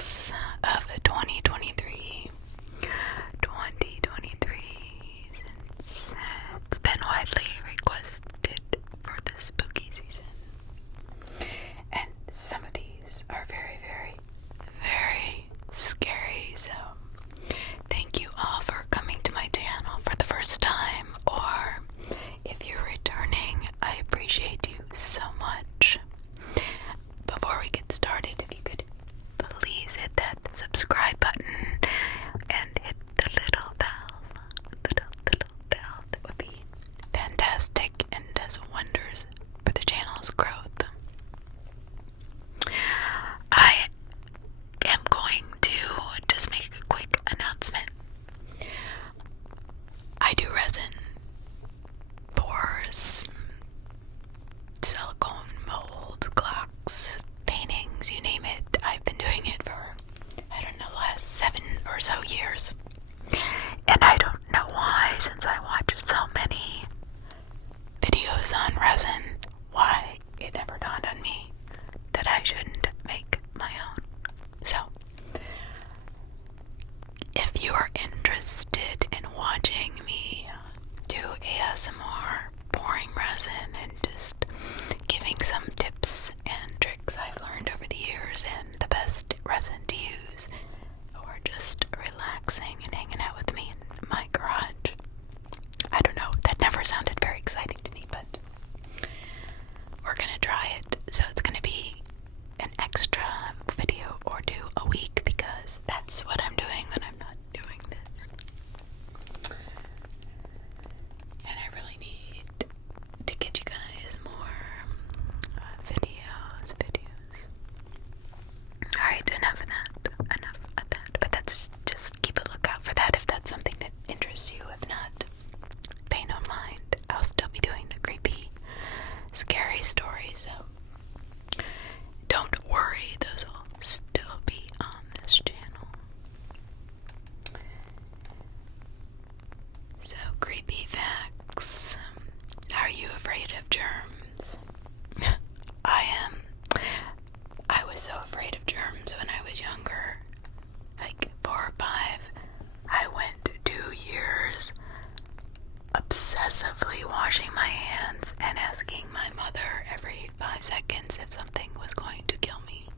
6 of 2023. 2023, since it's been widely requested for the spooky season. And some of these are very, very, very scary. So thank you all for coming to my channel for the first time, or if you're returning, I appreciate you so much. Before we get started, if you could please hit that subscribe button and hit the little bell, that would be fantastic and does wonders for the channel's growth. I am going to just make a quick announcement. I do resin, pours, silicone molds, clocks, paintings, you name it. I've been doing it for, I don't know, the last 7 or so years. And I don't know why, since I watch so many videos on resin, why it never dawned on me that I shouldn't make my own. So, if you are interested in watching me do ASMR, pouring resin, and just giving some tips and tricks I've learned over the years and the best resin to use, or just relaxing and hanging out with me in my garage, I don't know, that never sounded very exciting to me, but we're gonna try it. So it's gonna be an extra video or 2 a week, because that's what I'm doing when I'm not doing this. And I really need to get you guys more videos. Alright, enough of that. But that's just, keep a lookout for that if that's something that interests you. If not, pay no mind. I'll still be doing the creepy, scary stories, so don't worry, those will still be on this channel. So, creepy facts. Are you afraid of germs? I am. I was so afraid of germs when I was younger. Like 4 or 5. I went 2 years obsessively washing my hands and asking my mother every 5 seconds if something was going to kill me.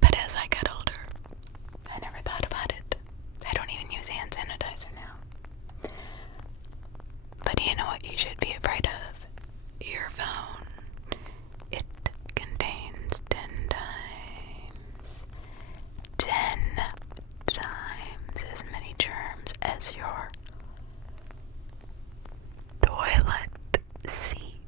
But as I got older, I never thought about it. I don't even use hand sanitizer now. But you know what you should be afraid of? Your phone. It contains 10 times as many germs as your toilet seat.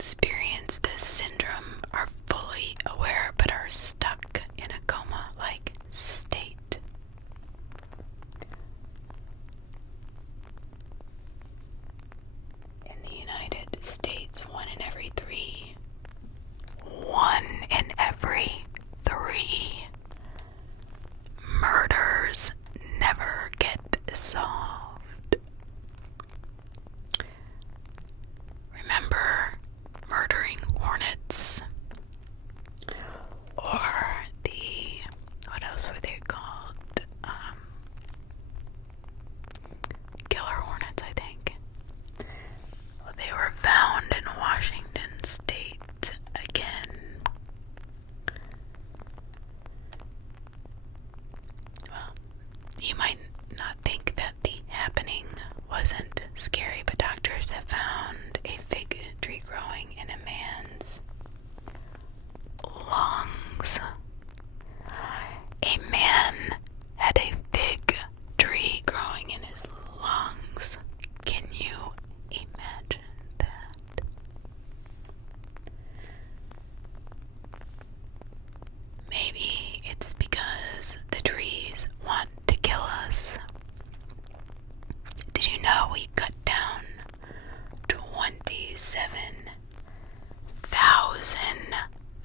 experience this syndrome are fully aware but are stuck in a coma-like state. In the United States, one in every three murders never get solved. Remember murdering hornets? Or what else were they called? Killer hornets, I think. Well, they were found in Washington State again. Well, you might not think that the happening wasn't scary, but doctors have found a fig tree growing in a man's lungs. A man had a fig tree growing in his lungs. Can you imagine that? Maybe it's because the trees want to kill us. Did you know we cut down 27,000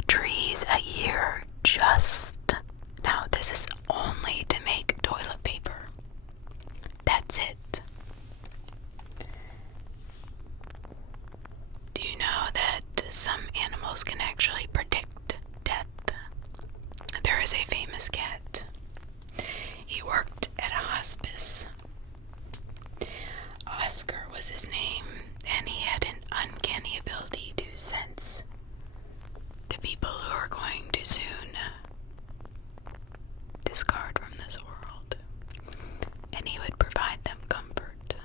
trees a year just? Now, this is only to make toilet paper. That's it. Do you know that some animals can actually predict death? There is a famous cat. He worked at a hospice. Oscar was his name, and he had an uncanny ability to sense the people who are going to soon discard from this world, and he would provide them comfort.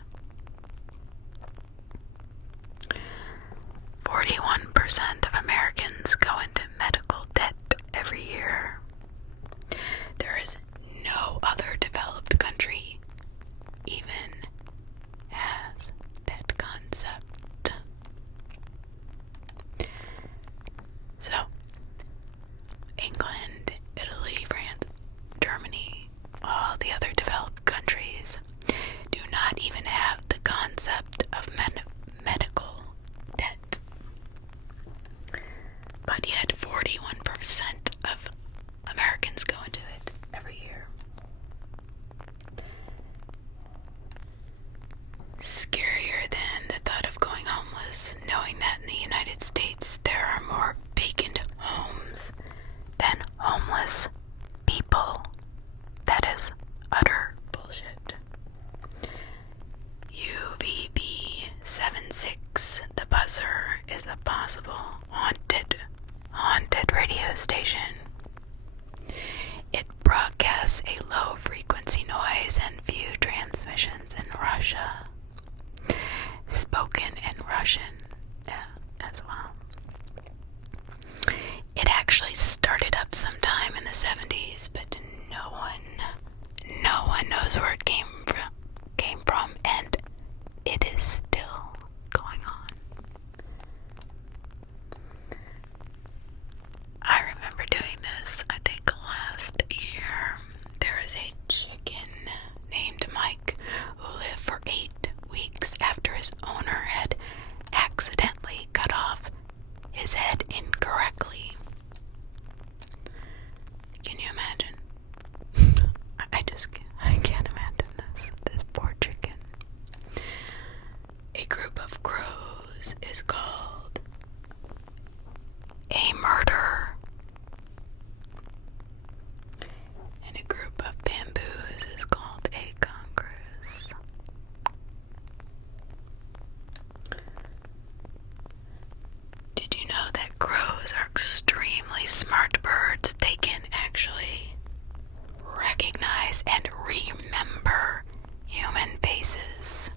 41% of Americans go into medical debt every year. There is no other developed country even has that concept. So, England, Italy, France, Germany, all the other developed countries do not even have the concept of medical debt. But yet 41% of Americans go into it every year. Scarier than the thought of going homeless, knowing that in the United States there are more vacant homes than homeless people. That is utter bullshit. UVB76, the buzzer, is a possible haunted radio station. It broadcasts a low frequency noise and few transmissions in Russia, spoken in Russian as well. It actually started up sometime in the 70s, but no one knows where it came from, and it is still going on. I remember doing this, I think last year. There is a chicken named Mike who lived for 8 weeks after his owner had accidentally cut off his head incorrectly. Can you imagine? I can't imagine this poor chicken. A group of crows is called a murder, and a group of bamboos is called a congress. Did you know that crows are extremely smart birds? They can actually recognize and remember human faces.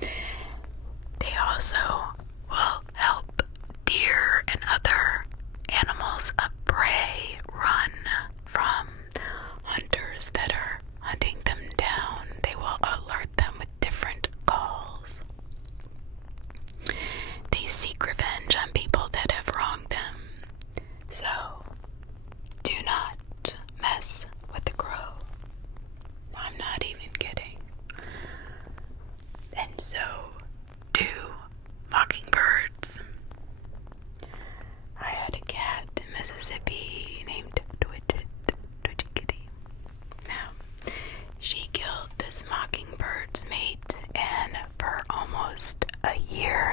They also will help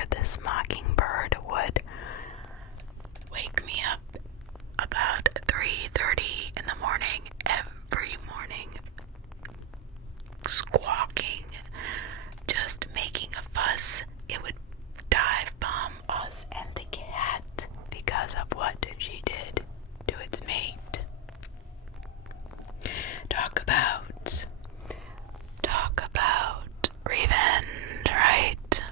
this mockingbird would wake me up about 3:30 in the morning, every morning, squawking, just making a fuss. It would dive bomb us and the cat because of what she did to its mate. Talk about revenge, right?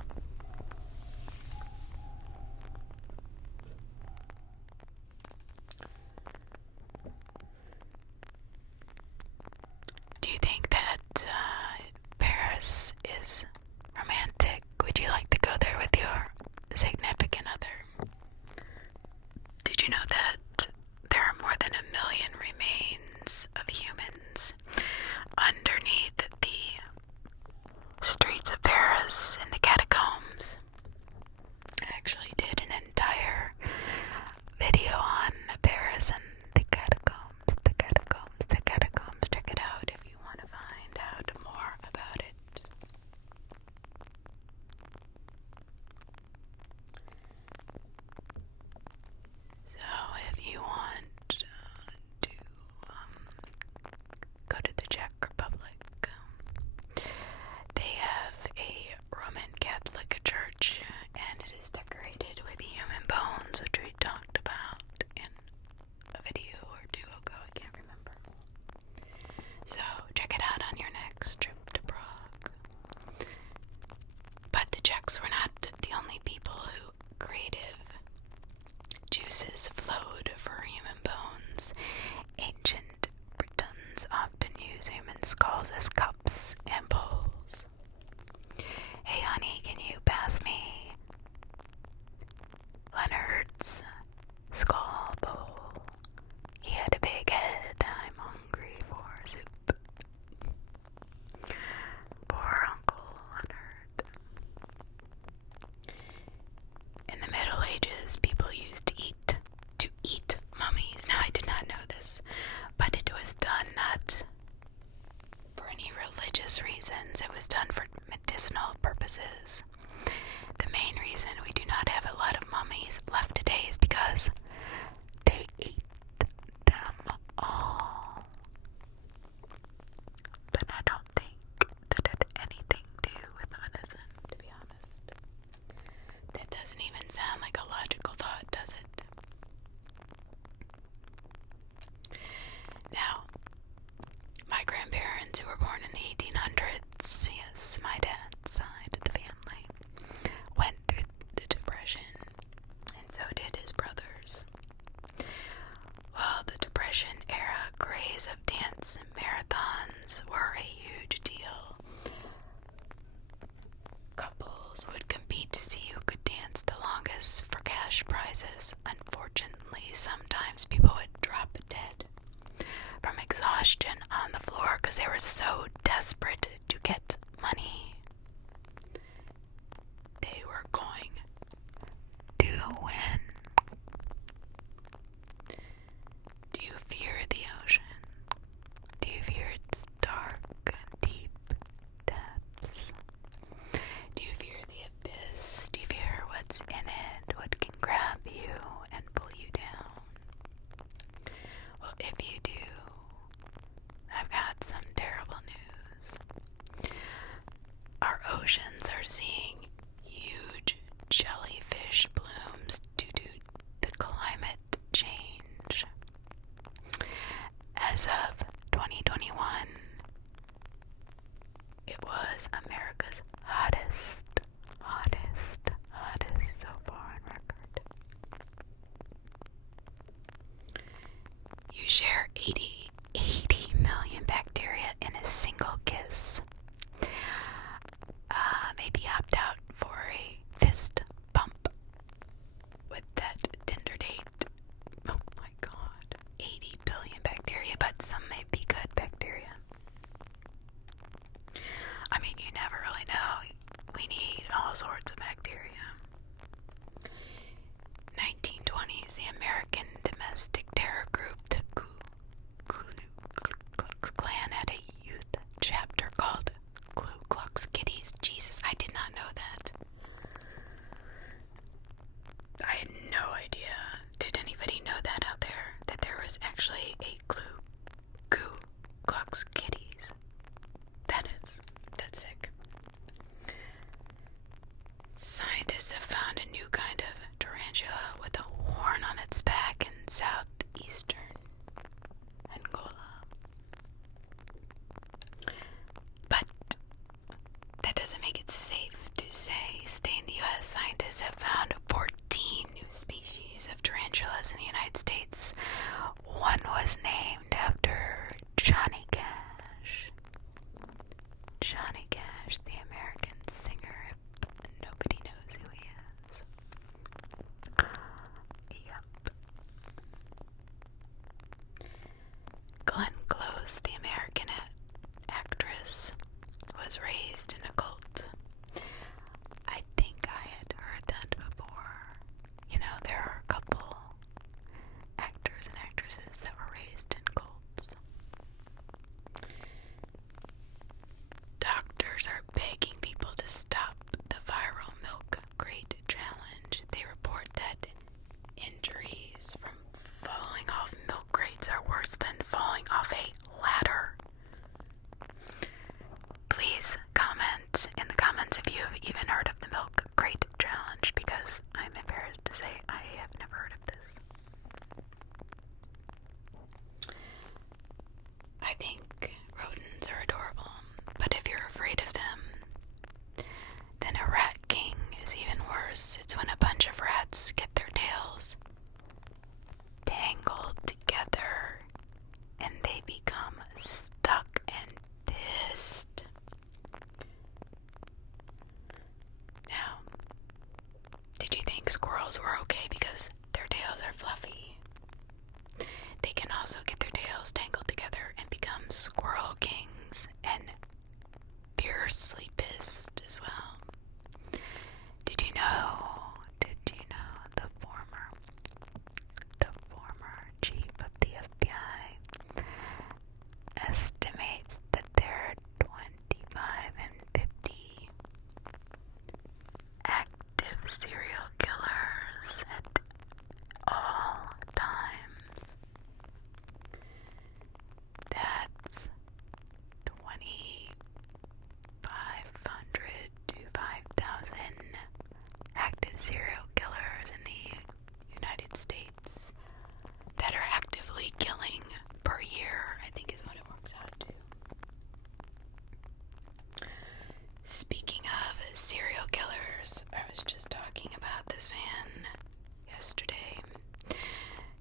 Do you think that Paris is romantic? Would you like to go there with your significant other? Did you know that there are more than 1 million remains of humans underneath the streets of Paris in the catacombs? I actually did an entire video on Paris and the catacombs. Check it out if you want to find out more about it. So if you want to go to the Czech Republic, they have a Roman Catholic church, and it is decorated with human bones, which we talked about in a video or two ago. I can't remember. So check it out on your next trip to Prague. But the Czechs were not the only people who creative juices flowed for human bones. Ancient Britons often use human skulls as cups and bowls. Hey honey, can you pass me Leonard's skull bowl? He had a big head. I'm hungry for soup. Poor Uncle Leonard. In the Middle Ages, people used to eat mummies. Now, I did not know this, but it was done not for any religious reasons. It was done for medicinal purposes. The main reason we do not have a lot of mummies left today is because they ate them all. But I don't think that had anything to do with medicine, to be honest. That doesn't even sound like a logical thought, does it? Now, my grandparents, who were born in the 1800s, yes, my dad's side of the family, went through the Depression, and so did his brothers. Well, the Depression era craze of dance marathons were a huge deal. Couples would compete to see who could dance the longest for cash prizes. Unfortunately, sometimes people would drop dead from exhaustion on the floor because they were so desperate to get money. They were going to win. Do you fear the ocean? Do you fear its dark, deep depths? Do you fear the abyss? Do you fear what's in it? What can grab you and pull you down? Well, if you do, I've got some terrible news. Our oceans are seeing huge jellyfish blooms due to the climate change. As of 2021, it was America's hottest so far on record. You share 80 million bacteria in a single kiss. Maybe opt out for a fist bump with that Tinder date. Oh my god. 80 billion bacteria, but some may be good bacteria. I mean, you never really know. We need all sorts of bacteria. 1920s, the American domestic terror group, the found a new kind of tarantula with a horn on its back in southeastern Angola. But that doesn't make it safe to say. Stay in the U.S., scientists have found 14 new species of tarantulas in the United States. One was named after Johnny Cash. Johnny Cash, the American singer, if nobody knows who he is. Yep. Glenn Close, the American actress, was raised in a cult. I think I had heard that before. You know, there are a couple actors and actresses that were raised in cults. Doctors are begging people to stop the viral milk crate challenge. They report that injuries from falling off milk crates are worse than falling off a ladder. Please comment in the comments if you have even heard of the milk crate challenge, because I'm embarrassed to say I have never heard of this. I think rodents are adorable, but if you're afraid of them, then a rat king is even worse. It's when a bunch of rats get their tails tangled together and they become stuck and pissed. Now, did you think squirrels were okay because their tails are fluffy? They can also get their tails tangled together and become squirrel kings and fiercely pissed as well. Did you know the former chief of the FBI estimates that there are 25 and 50 active serial killers at all times? That's 2,500 to 5,000 active serial killers in the United States that are actively killing per year, I think is what it works out to. Speaking of serial killers, I was just talking about this man yesterday.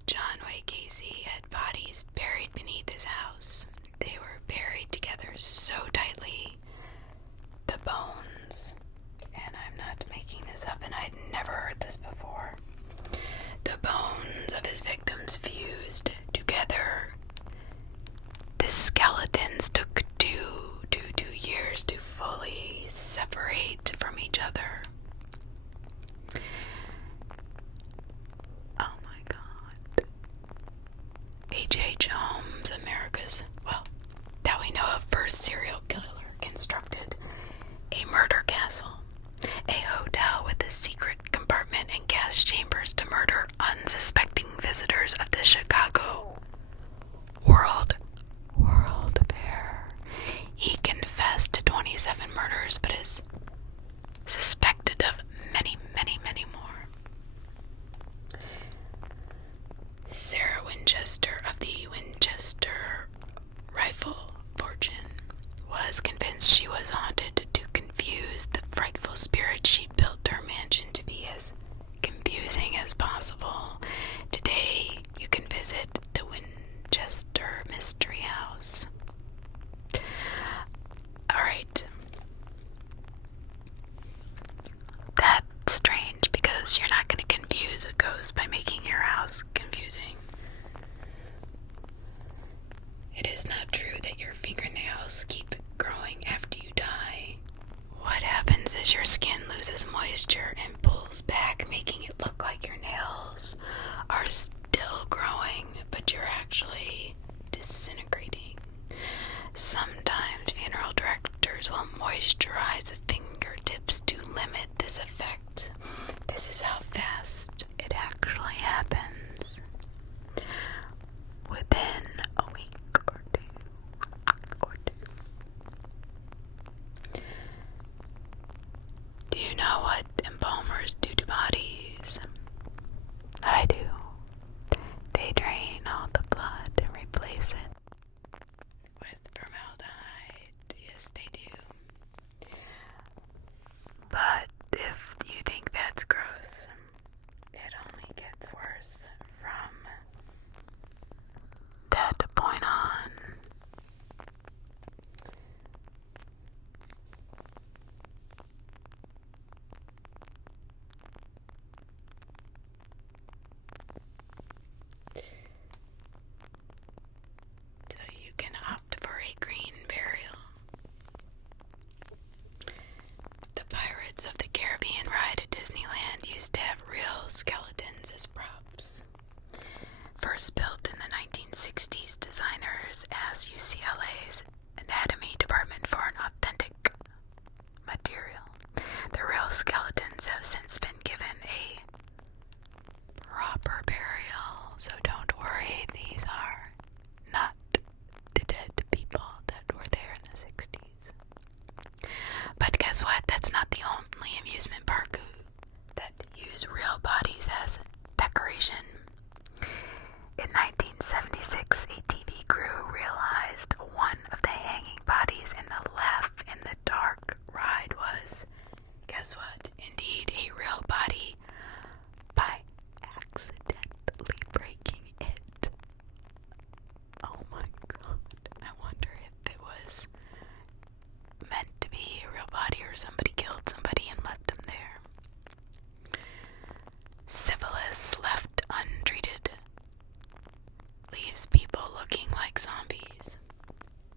John Wayne Gacy had bodies buried beneath his house. They were buried together so tightly, the bones, and I'm not making this up, and I'd never heard this before, the bones of his victims fused together. The skeletons took two years to fully separate from each other. Oh my God. H.H. Holmes, America's, that we know of, first serial killer, constructed a murder castle, a hotel with a secret compartment and gas chambers to murder unsuspecting visitors of the Chicago World Fair. He confessed to 27 murders, but is suspected of many, many, many more. Sarah Winchester of the Winchester rifle fortune was convinced she was haunted to confuse the frightful spirit. She built her mansion to be as confusing as possible. Today, you can visit the Winchester Mystery House. Alright. That's strange because you're not going to confuse a ghost by making your house confusing. It is not true that your fingernails keep growing after you die. What happens is your skin loses moisture and pulls back, making it look like your nails are still growing, but you're actually disintegrating. Sometimes funeral directors will moisturize the fingertips to limit this effect. This is how fast it actually happens. Within a week or two. Do you know what embalmers do to bodies? skeletons as props. First built in the 1960s, designers asked UCLA's anatomy department for an authentic material. The real skeletons have since been given a proper burial, so don't worry, these are not the dead people that were there in the 60s. But guess what? That's not the only amusement park that use real bodies as decoration. In 1976, a TV crew realized one of the hanging bodies in the Laugh in the Dark ride was, guess what? Indeed, a real body by accidentally breaking it. Oh my god. I wonder if it was meant to be a real body or somebody killed somebody and left them there. Syphilis left untreated leaves people looking like zombies.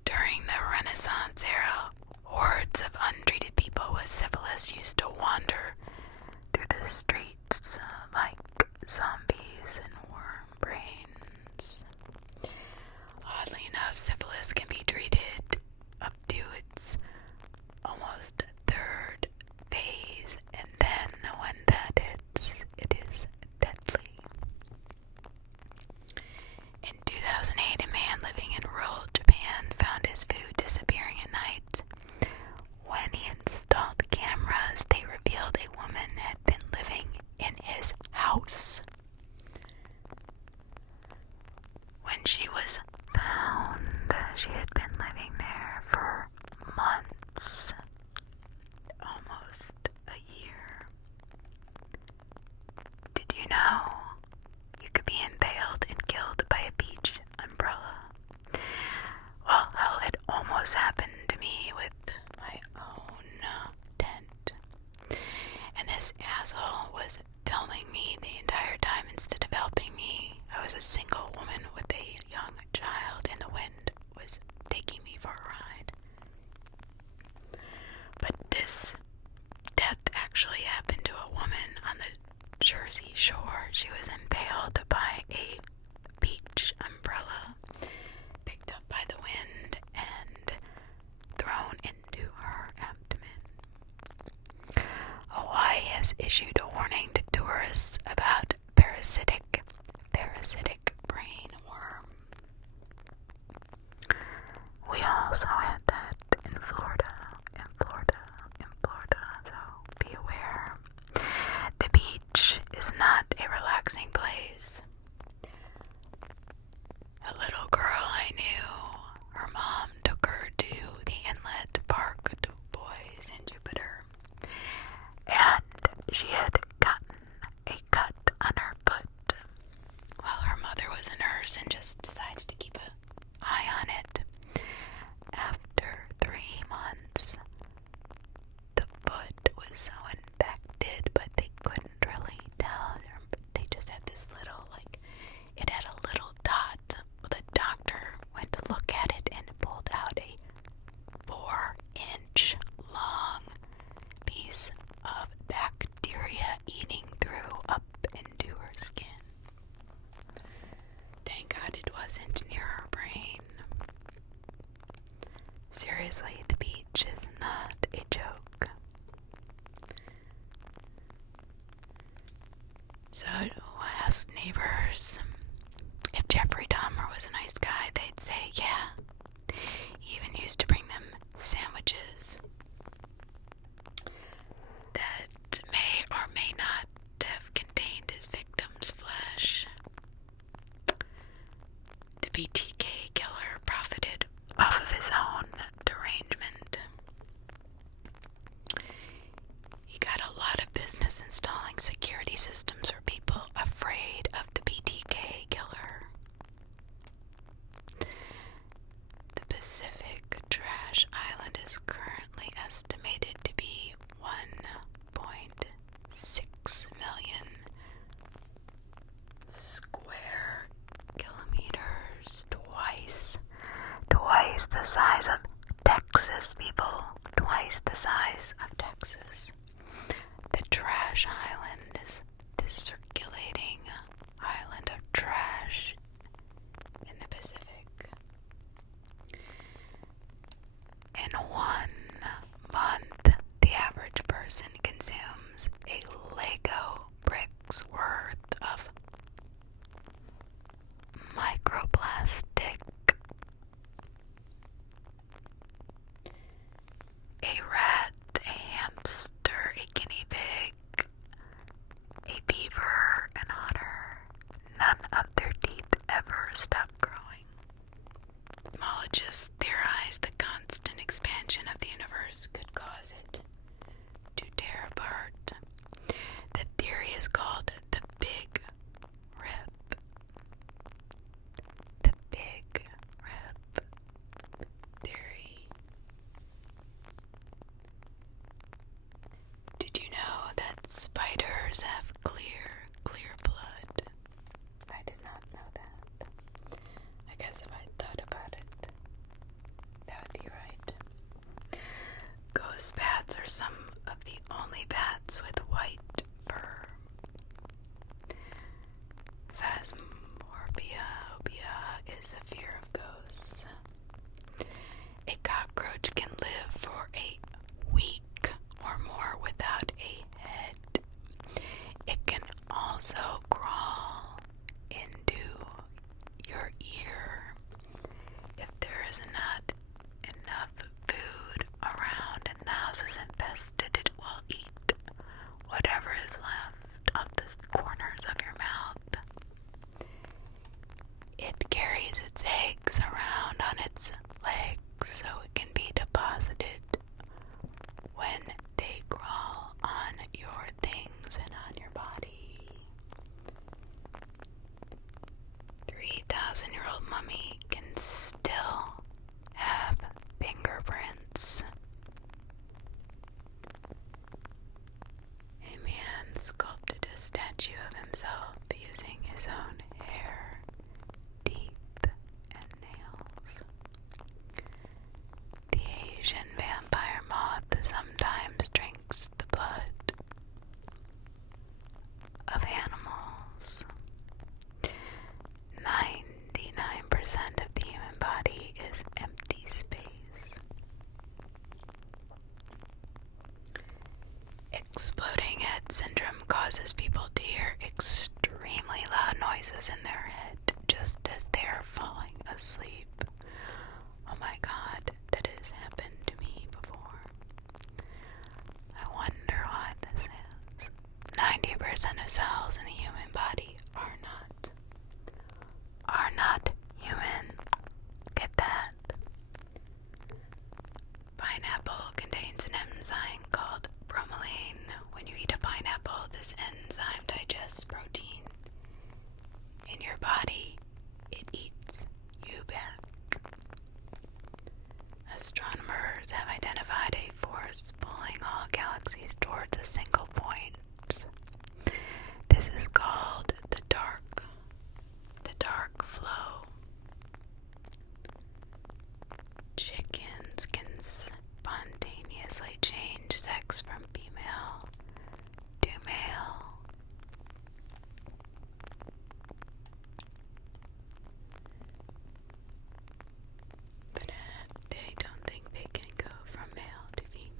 During the Renaissance era, hordes of untreated people with syphilis used to wander through the streets like zombies and worm brains. Oddly enough, syphilis can be treated up to its almost third phase, and then when that hits, it is deadly. In 2008, a man living in rural Japan found his food disappearing at night. When he installed cameras, they revealed a woman had been living in his house. When she was found, she had been living there for months, almost a year. Did you know you could be impaled and killed by a beach umbrella? Well, hell, it almost happened to me with my own tent. And this asshole was filming me the entire time instead of helping me. I was a single woman with a young child, and the wind was taking me for a ride. But this death actually happened to a woman on the Jersey Shore. She was impaled by a beach umbrella, picked up by the wind, and thrown into her abdomen. Hawaii has issued a warning to tourists about parasitic brain worm. We also had that in Florida, so be aware. The beach is not a relaxing place. A little girl I knew, her mom took her to the inlet park to boys in Jupiter, and she had gotten a cut on her foot while her mother was a nurse and just decided to keep an eye on it. After 3 months, the foot was so infected, but they couldn't really tell. They just had this little, it had a little dot. The doctor went to look at it and pulled out a 4-inch long piece of bacteria eating through up into her skin. Thank God it wasn't near her brain. Seriously, the beach is not a joke. So ask neighbors. If Jeffrey Dahmer was a nice guy, they'd say, yeah. He even used to bring them sandwiches that may or may not have contained his victim's flesh. The BTK killer profited off of his own derangement. He got a lot of business installing security systems for people afraid of the BTK killer. The Pacific Trash Island is currently estimated to be 1.6 million square kilometers, twice the size of Texas, people. Twice the size of Texas. The Trash Island is this is called the Big Rip. The Big Rip Theory. Did you know that spiders have clear blood? I did not know that. I guess if I thought about it, that would be right. Ghost bats are some of the only bats with white fur. Phasmophobia is the fear of ghosts. A cockroach can live for a week or more without a head. It can also crawl into your ear. If there is not enough food around and the house is infested, it will eat whatever is left of the corners of your mouth. It carries its eggs around on its legs so it can be deposited when they crawl on your things and on your body. 3,000-year-old mummy can still have fingerprints. A man sculpted a statue of himself using his own hair, teeth, and nails. The Asian vampire moth sometimes drinks the blood of animals. 99% of the human body is empty space. Exploding head syndrome causes people to hear extremely loud noises in their head just as they are falling asleep. Oh my God, that has happened to me before. I wonder why this is. 90% of cells in the human body are not human. Get that? Pineapple contains an enzyme called bromelain. When you eat a pineapple, this enzyme digests protein. In your body, it eats you back. Astronomers have identified a force pulling all galaxies towards a single point. This is called the dark flow. Chickens can spontaneously change sex from female to male. But they don't think they can go from male to female.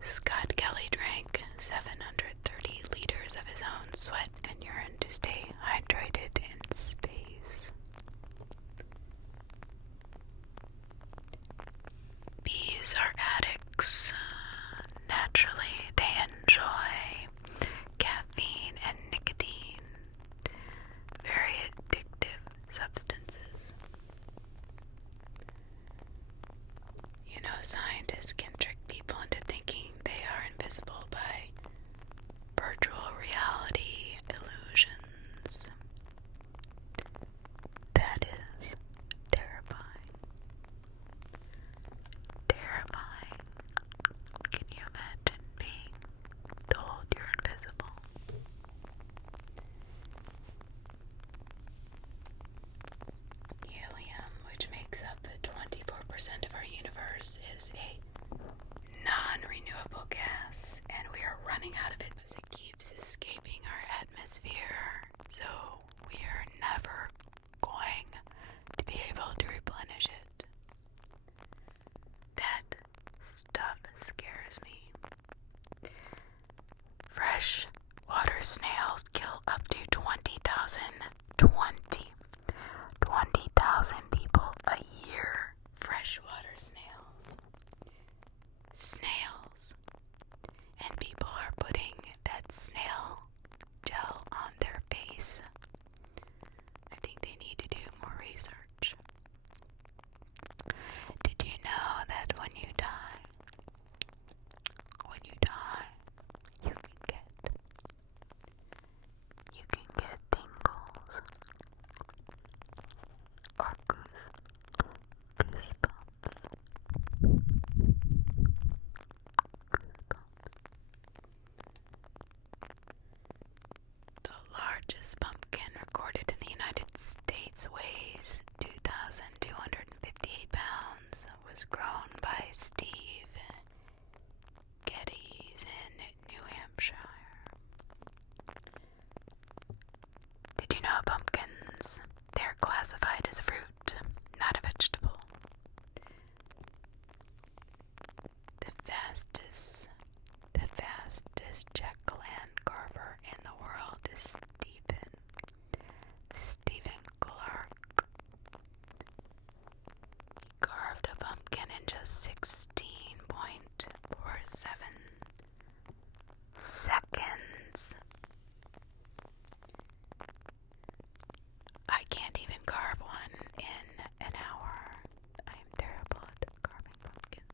Scott Kelly drank 730 liters of his own sweat and urine to stay hydrated in space. Bees are addicts. Naturally, they enjoy caffeine and nicotine, very addictive substances. You know, scientists can trick people into thinking they are invisible by virtual reality illusions. That is terrifying. Terrifying. Can you imagine being told you're invisible? Helium, which makes up 24% of our universe, is a non-renewable gas, and we are running out of it because it keeps escaping our atmosphere, so we are never going to be able to replenish it. That stuff scares me. Fresh water snails kill up to 20,000 people a year. Freshwater snails. And people are putting that snail gel on their face. I think they need to do more research. Did you know that when you die, you can get This weighs 2,258 pounds, was grown by Steve Geddes in New Hampshire. Did you know pumpkins? They're classified as a fruit, not a vegetable. The fastest Jack-o'-lantern carver in the world is Stephen Clark. He carved a pumpkin in just 16.47 seconds. I can't even carve one in an hour. I am terrible at carving pumpkins.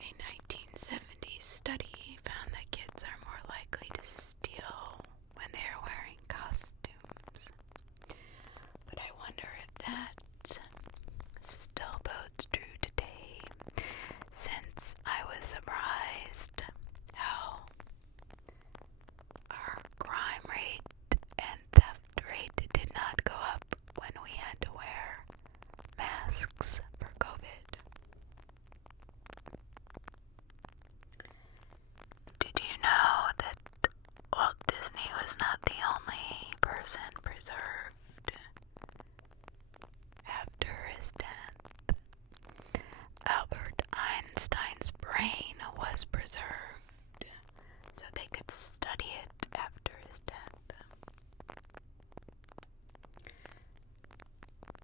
A 1970s study found that kids are more likely to steal when they are wearing costumes. But I wonder if that still bodes true today, since I was surprised how our crime rate and theft rate did not go up when we had to wear masks for COVID. Did you know that Walt Disney was not the only person preserved after his death? Albert Einstein's brain was preserved so they could study it after his death.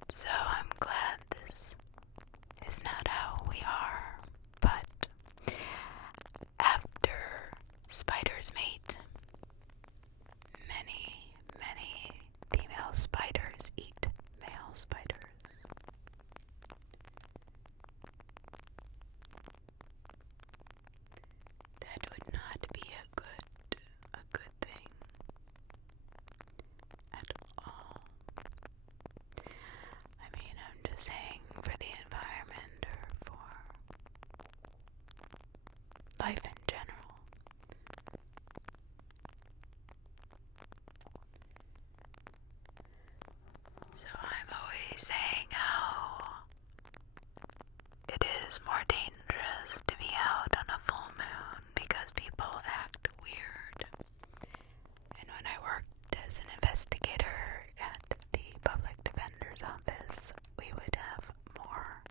So I'm glad this is not how we are, but after spiders mate, many female spiders eat male spiders. That would not be a good thing at all. I mean, I'm just saying, for the environment or for life in general. So I'm always saying how it is more dangerous to be out on a full moon because people act weird. And when I worked as an investigator at the public defender's office, we would have more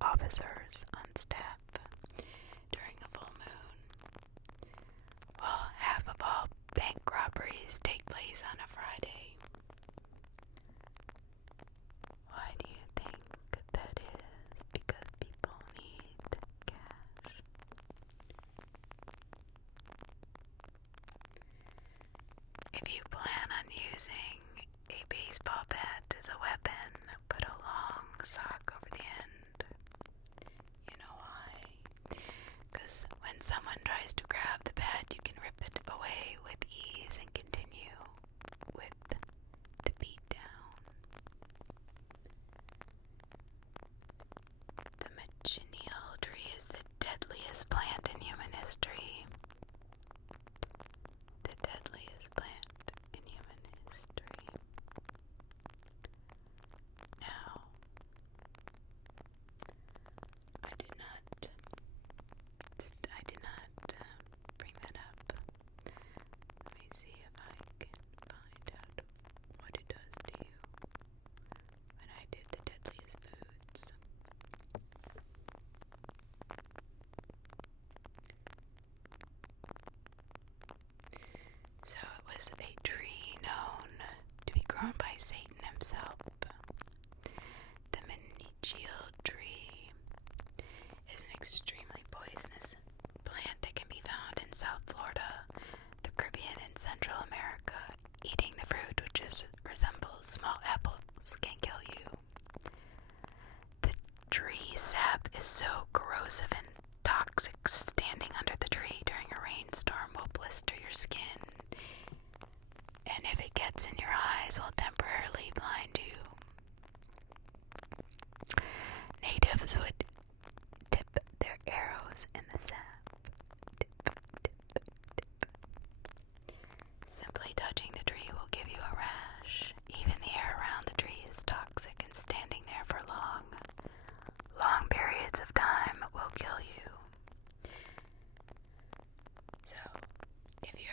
officers on staff during a full moon. Well, half of all bank robberies take place on a Friday. Why do you think that is? Because people need cash. If you plan on using a baseball bat as a weapon, put a long sock over the end. You know why? Because when someone tries to grab the bat, you can rip it away with ease and continue with the beat down. The machineal tree is the deadliest plant in human history. The deadliest plant in human history. Now, I did not bring that up. Let me see if I can find out what it does to you when I did the deadliest foods. So it was a tree known to be grown by Satan himself. The machineal tree is an extremely poisonous plant that can be found in South Florida, the Caribbean, and Central America. Eating the fruit, which resembles small apples, can kill you. The tree sap is so corrosive and toxic, standing under the tree during a rainstorm will blister your skin, and if it gets in your eyes, will temporarily blind you. Natives would dip their arrows in the sap. Dip, dip, dip. Simply touch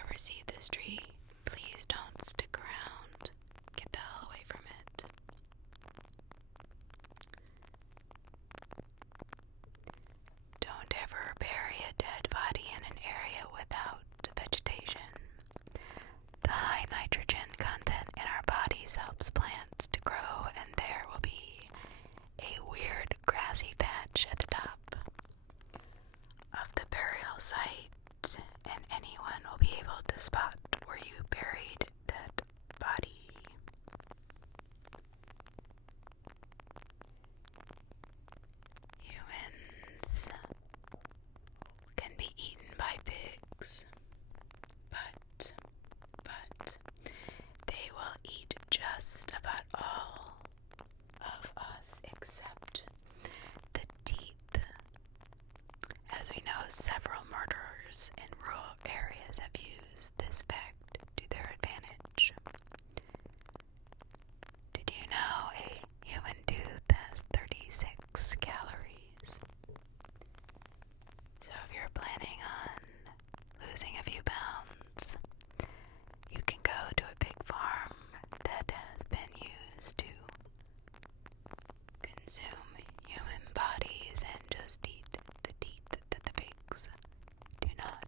ever see this tree, please don't stick around. Get the hell away from it. Don't ever bury a dead body in an area without vegetation. The high nitrogen content in our bodies helps plants to grow, and there will be a weird grassy patch at the top of the burial site, and anyone will be able to spot where you buried that body. Humans can be eaten by pigs, but they will eat just about all of us except the teeth. As we know, several murderers in rural areas have used this fact to their advantage. Did you know a human tooth has 36 calories? So if you're planning on losing a few pounds, you can go to a pig farm that has been used to consume human bodies and just eat the teeth that the pigs do not.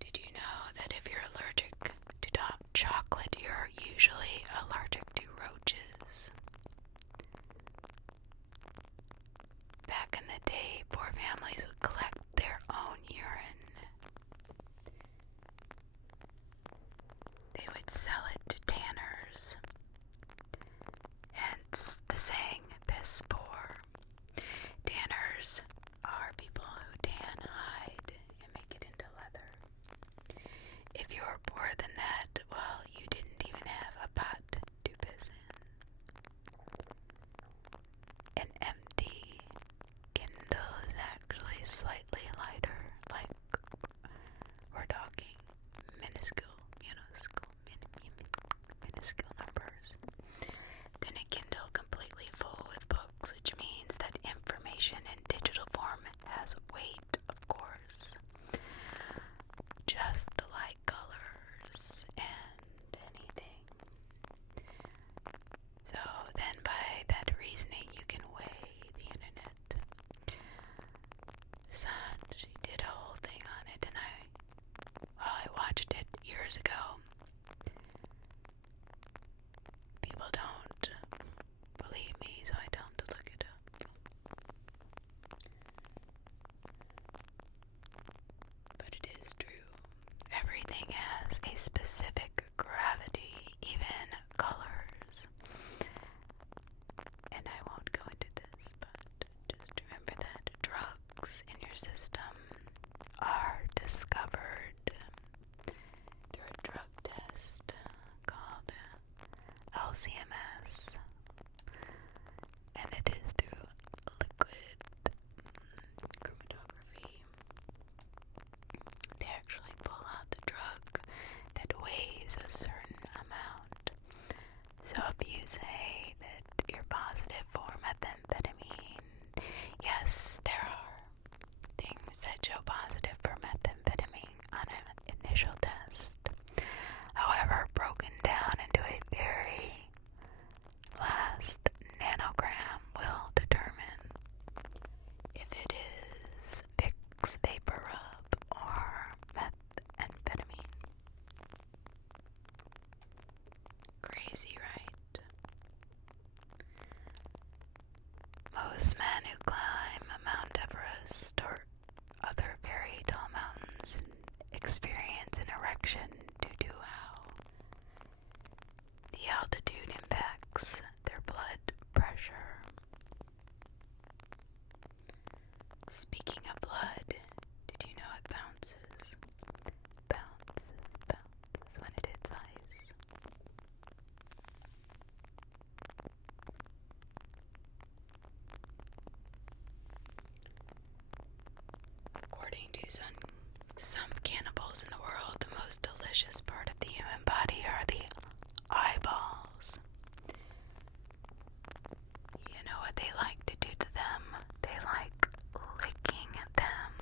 Did you know that if you're allergic to chocolate, you're usually allergic to roaches? Back in the day, poor families would collect their own urine. They would sell it to tanners, hence the saying, piss poor. Tanners are people who tan hide and make it into leather. If you're poorer than that, well, you didn't even have a pot to piss in. An empty Kindle is actually slightly lighter, like we're talking minuscule numbers, than a Kindle completely full with books, which means that information in digital form has weight, of course, just like colors and anything. So then by that reasoning, you can weigh the internet. She did a whole thing on it, and I watched it years ago. People don't believe me, so I tell them to look it up. But it is true. Everything has a specific gravity, even colors. And I won't go into this, but just remember that drugs in your system are discovered through a drug test called LCMS, and it is through liquid chromatography. They actually pull out the drug that weighs a certain amount. So if you say that you're positive for methamphetamine, yes, there are things that show positive for methamphetamine on an initial test. However, broken down into a very last nanogram will determine if it is Vicks Vapor Rub or methamphetamine. Crazy, right? Most men who climb Mount Everest or other very tall mountains experience an erection due to how the altitude impacts their blood pressure. Speaking of blood, did you know it bounces when it hits ice? According to some cannibals in the world, the most delicious part of the human body are the eyeballs. You know what they like to do to them? They like licking them.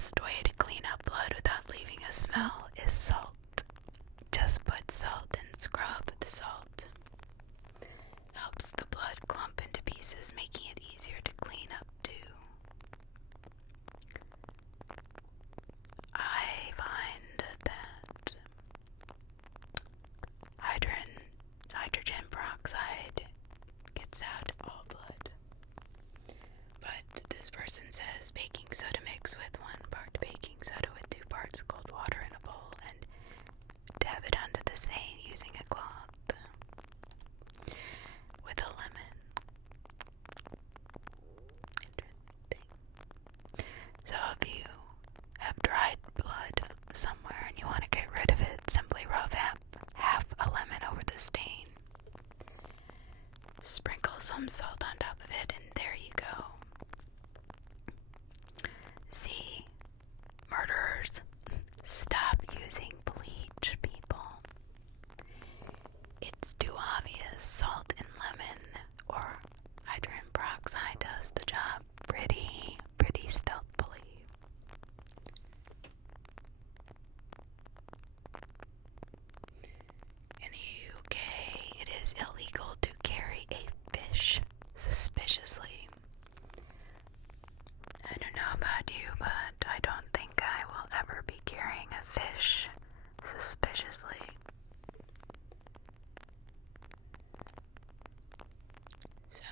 best way to clean up blood without leaving a smell is salt. Just put salt and scrub the salt. Helps the blood clump into pieces, making it easier to clean up too. I find that hydrogen peroxide gets out all blood. But this person says baking soda mix with 1 part baking soda with 2 parts cold water in a bowl and dab it onto the stain using a cloth with a lemon. Interesting. So if you have dried blood somewhere and you want to get rid of it, simply rub half a lemon over the stain. Sprinkle some salt on top of it, and there you go. See, murderers, stop using bleach, people. It's too obvious. Salt and lemon or hydrogen peroxide does the job pretty stealthily. In the UK, it is illegal to carry a fish suspiciously. I don't know about you, but I don't think I will ever be carrying a fish suspiciously. So,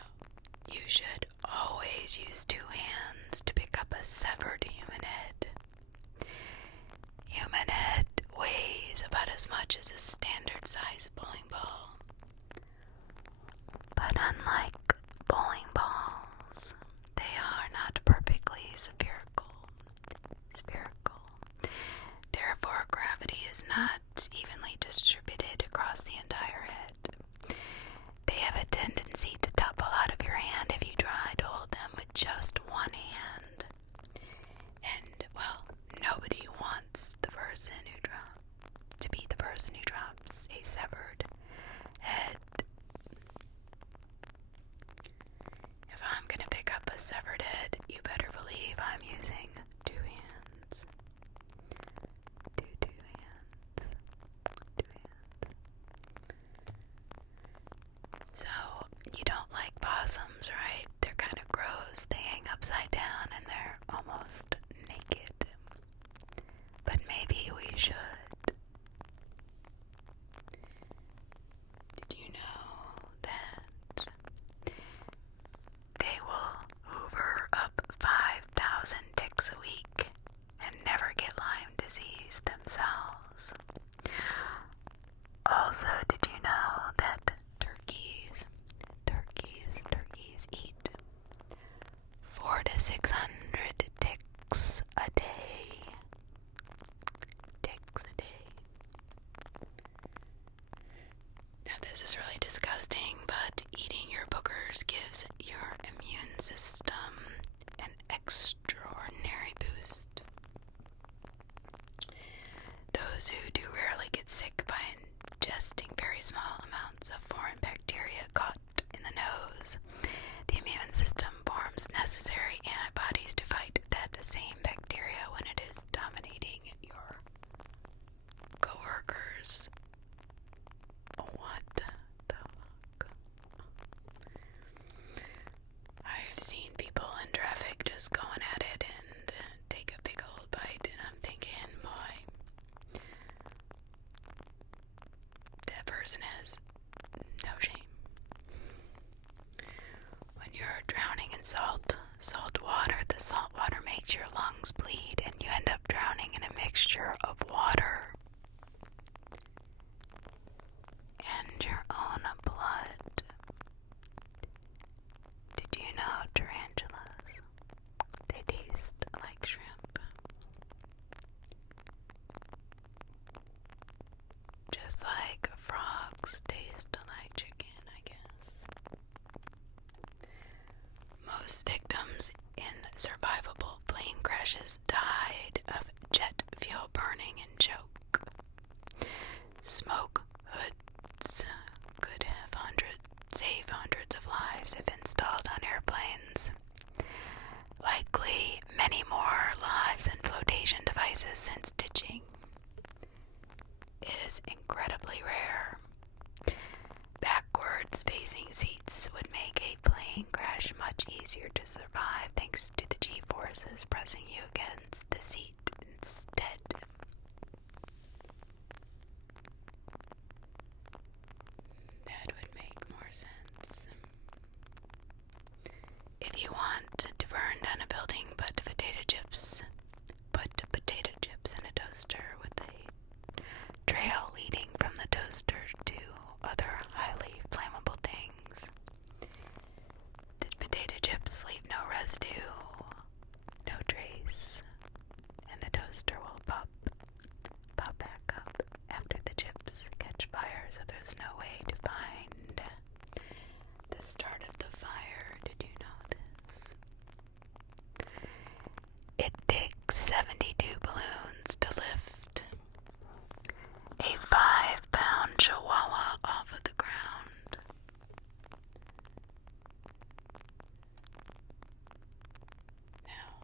you should always use 2 hands to pick up a severed human head. Human head weighs about as much as a standard size bowling ball. But unlike bowling balls, they are not perfectly spherical. Therefore, gravity is not evenly distributed across the entire head. They have a tendency to topple out of your hand if you try to hold them with just 1 hand. And, well, nobody wants to be the person who drops a severed head. If I'm gonna pick up a severed head, you better believe I'm using 2 hands. Two hands. So, you don't like possums, right? They're kind of gross. They hang upside down and they're almost naked. But maybe we should. Did you know that they will hoover up 5,000 ticks a week and never get Lyme disease themselves? Also, did you know that turkeys eat 400 to 600 ticks a day? Now this is really disgusting, but eating your boogers gives your immune system an extraordinary boost. Those who do rarely get sick by ingesting very small amounts of foreign bacteria caught in the nose, the immune system forms necessary antibodies to fight that same bacteria when it is dominating your coworkers. What the fuck? I've seen people in traffic just going at it and take a big old bite, and I'm thinking, boy, that person has no shame. When you're drowning in salt water, the salt water makes your lungs bleed and you end up drowning in a mixture of water and your own blood. Did you know tarantulas, they taste like shrimp? Just like frogs taste like chicken, I guess. Most victims in survivable plane crashes died of jet fuel burning and choke. Smoke hoods could have save hundreds of lives if installed on airplanes. Likely many more lives than flow devices since ditching is incredibly rare. Backwards facing seats would make a plane crash much easier to survive thanks to the G-forces pressing you against the seat instead. That would make more sense. If you want to burn down a building, put potato chips in a toaster with a trail leading from the toaster to other highly flammable things. The potato chips leave no residue, no trace, and the toaster will pop back up after the chips catch fire, so there's no way to find the start of the fire. Did you notice? It takes 72 balloons to lift a 5-pound chihuahua off of the ground. Now,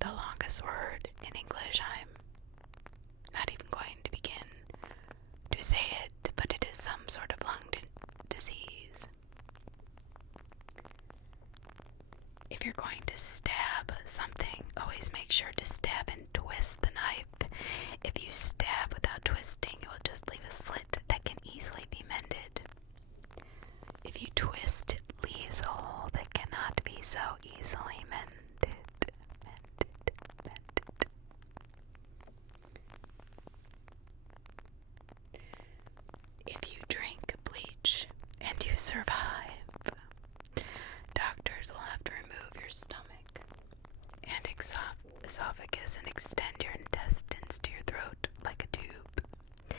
the longest word in English, I'm not even going to begin to say it, but it is some sort of lung disease. If you're going to stab something, always make sure to stab and twist the knife. If you stab without twisting, it will just leave a slit that can easily be mended. If you twist, it leaves a hole that cannot be so easily mended. If you drink bleach and you survive, doctors will have to remove your stomach and esophagus and extend your intestines to your throat like a tube.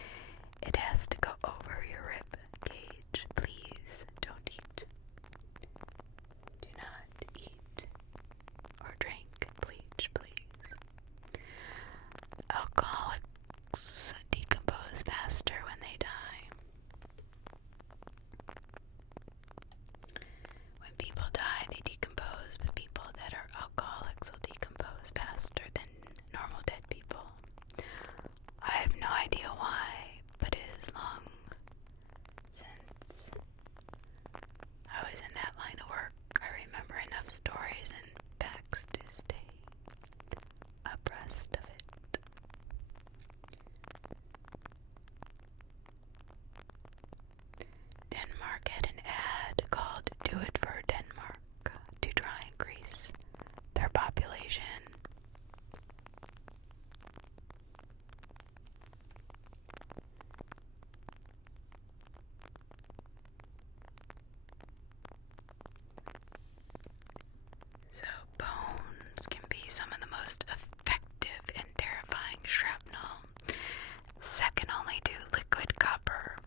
It has to go over your rib cage. Please don't eat. Do not eat or drink bleach, please. Alcoholics decompose faster when they die. When people die, they decompose, but people that are alcoholics will decompose faster than normal dead people. I have no idea why, but it is long since I was in that line of work. I remember enough stories and facts to stay abreast of it. Denmark had an ad called "Do It for Denmark" to try and increase their population. So bones can be some of the most effective and terrifying shrapnel, second only to liquid copper.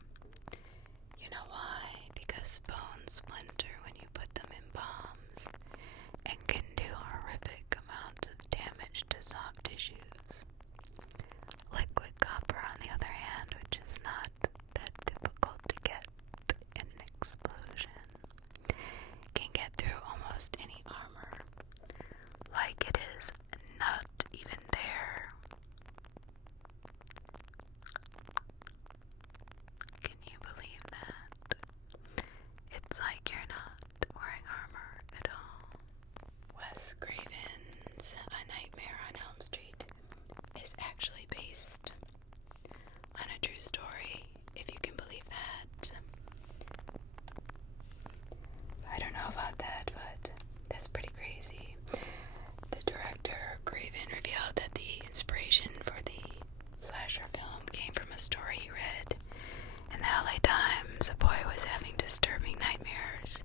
You know why? Because bones splinter when you put them in bombs and can do horrific amounts of damage to soft tissues. Liquid copper, on the other hand, which is not that difficult to get in an explosion, can get through almost any armor, like it is not even there. Can you believe that? It's like you're not wearing armor at all. Wes Craven's A Nightmare on Elm Street is actually based on a true story, if you can believe that. I don't know about that, but that's pretty crazy. The director, Craven, revealed that the inspiration for the slasher film came from a story he read in the LA Times. A boy was having disturbing nightmares,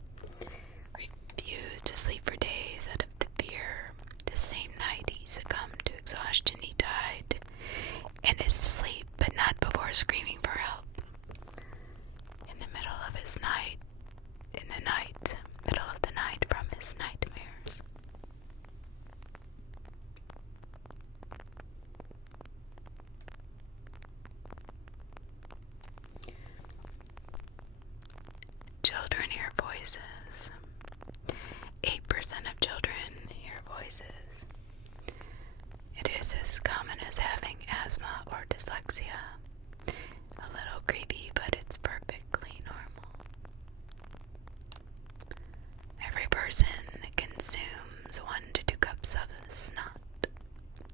refused to sleep for days out of the fear. The same night he succumbed to exhaustion. He died in his sleep, but not before screaming for help. In the middle of his night, middle of the night from his nightmares. Children hear voices. 8% of children hear voices. is as common as having asthma or dyslexia. A little creepy, but it's perfectly normal. Every person consumes 1 to 2 cups of snot.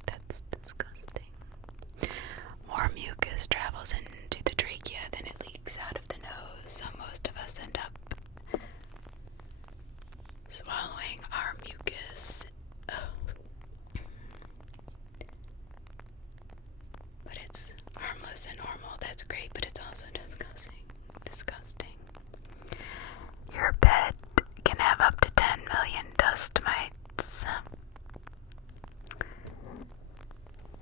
That's disgusting. More mucus travels into the trachea than it leaks out of the nose, so most of us end up swallowing our mucus. But it's harmless and normal. That's great, but it's also disgusting. Your bed can have up to 10 million dust mites.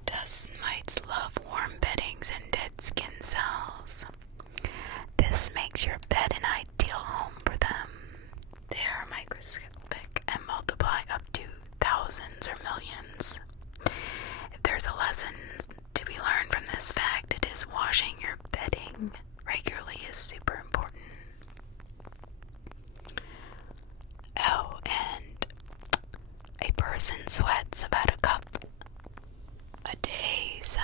Dust mites love warm beddings and dead skin cells. This makes your bed an ideal home for them. They are microscopic and multiply up to thousands or millions. If there's a lesson to be learned from this fact, it is washing your bedding regularly is super important. Oh, and a person sweats about a cup a day, so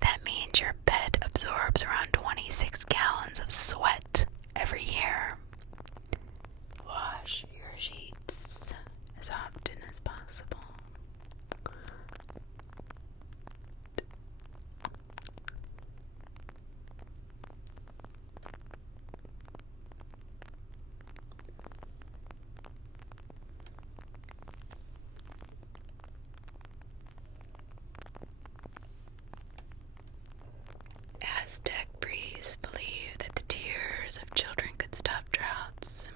that means your bed absorbs around 26 gallons of sweat every year. Wash your sheets as often as possible. Aztec priests believed that the tears of children could stop droughts.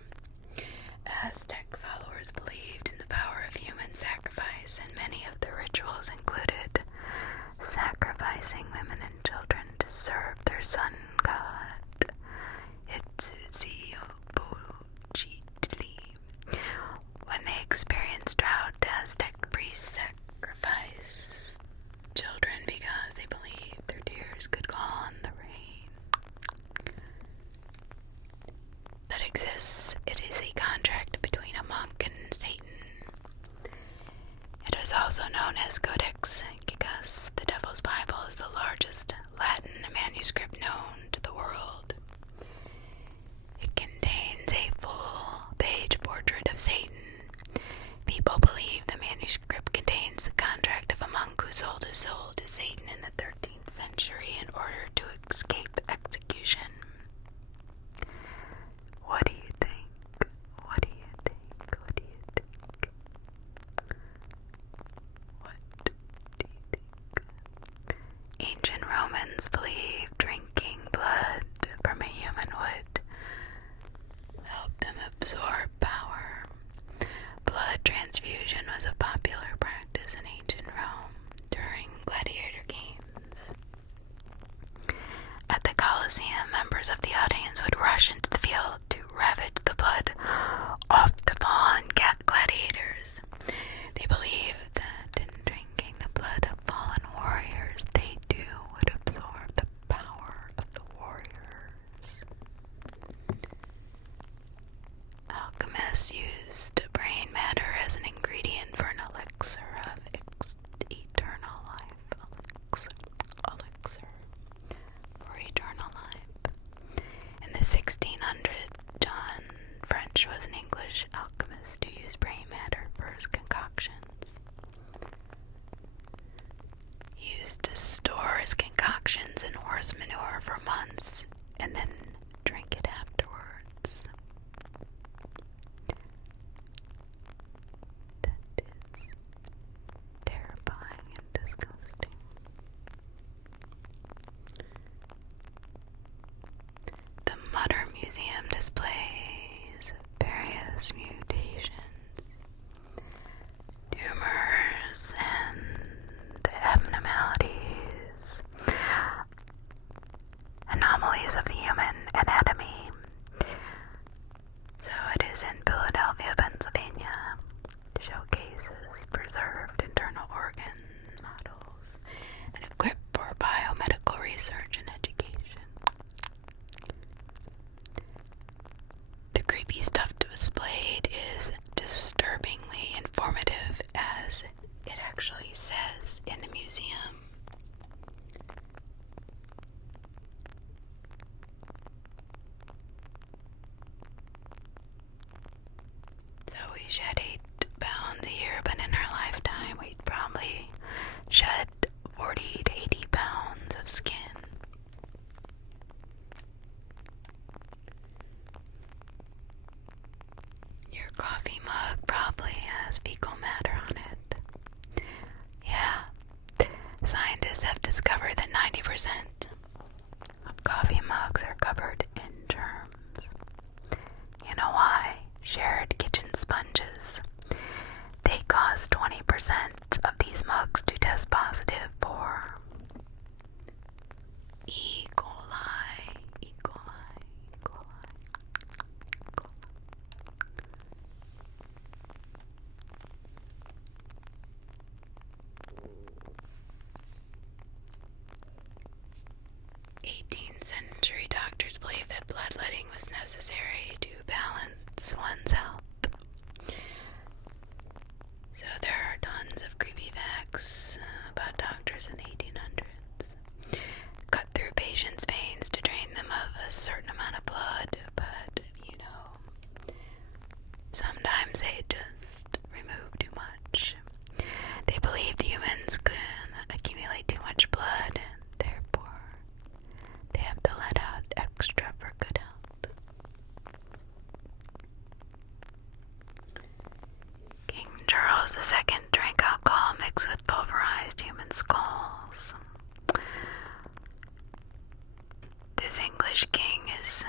Aztec followers believed in the power of human sacrifice, and many of the rituals included sacrificing women and children to serve their sun god, Huitzilopochtli. When they experienced drought, Aztec priests sacrificed children because they believed their tears could call on the rain that exists. It is a contract between a monk and Satan. It is also known as Codex Gigas. The Devil's Bible is the largest Latin manuscript known to the world. It contains a full-page portrait of Satan. People believe the manuscript contains the contract of a monk who sold his soul to Satan in the 13th century in order to escape execution. What do you think? What do you think? What do you think? What do you think? Ancient Romans believed drinking blood from a human would help them absorb power. Blood transfusion was a popular practice in ancient Rome during gladiator games. At the Colosseum, members of the audience would rush into the field to ravage the blood off the fallen gladiators. They believed that in drinking the blood of fallen warriors, they too would absorb the power of the warriors. Alchemists used brain matter as an ingredient for an elixir of eternal life. Elixir for eternal life. In the 1600s, John French was an English alchemist who used brain matter for his concoctions. He used to store his concoctions in horse manure for months and then drink it afterwards. That is terrifying and disgusting. The Modern Museum displays various mutations, tumors, and abnormalities, anomalies of the human anatomy. So it is in Philadelphia, Pennsylvania. Showcases preserved internal organ models and equipped for biomedical research and education. The creepy stuff displayed is disturbingly informative, as it actually says in the museum. So we shed 8 pounds a year, but in our lifetime we'd probably shed 40 to 80 pounds of skin. Your coffee mug probably has fecal matter on it. Yeah, scientists have discovered that 90% of coffee mugs are covered in germs. You know why? Shared kitchen sponges. They cause 20% of these mugs to test positive for E. coli. E. coli. E. coli. E. coli. 18th century doctors believed that bloodletting was necessary to balance one's health. So there are tons of creepy facts about doctors in the 1800s. Cut through patients' veins to drain them of a certain amount of blood, but, sometimes they just remove too much. They believed humans can accumulate too much blood, and therefore they have to let out extra for good health. King Charles II drank alcohol mixed with pulverized human skulls. This English king is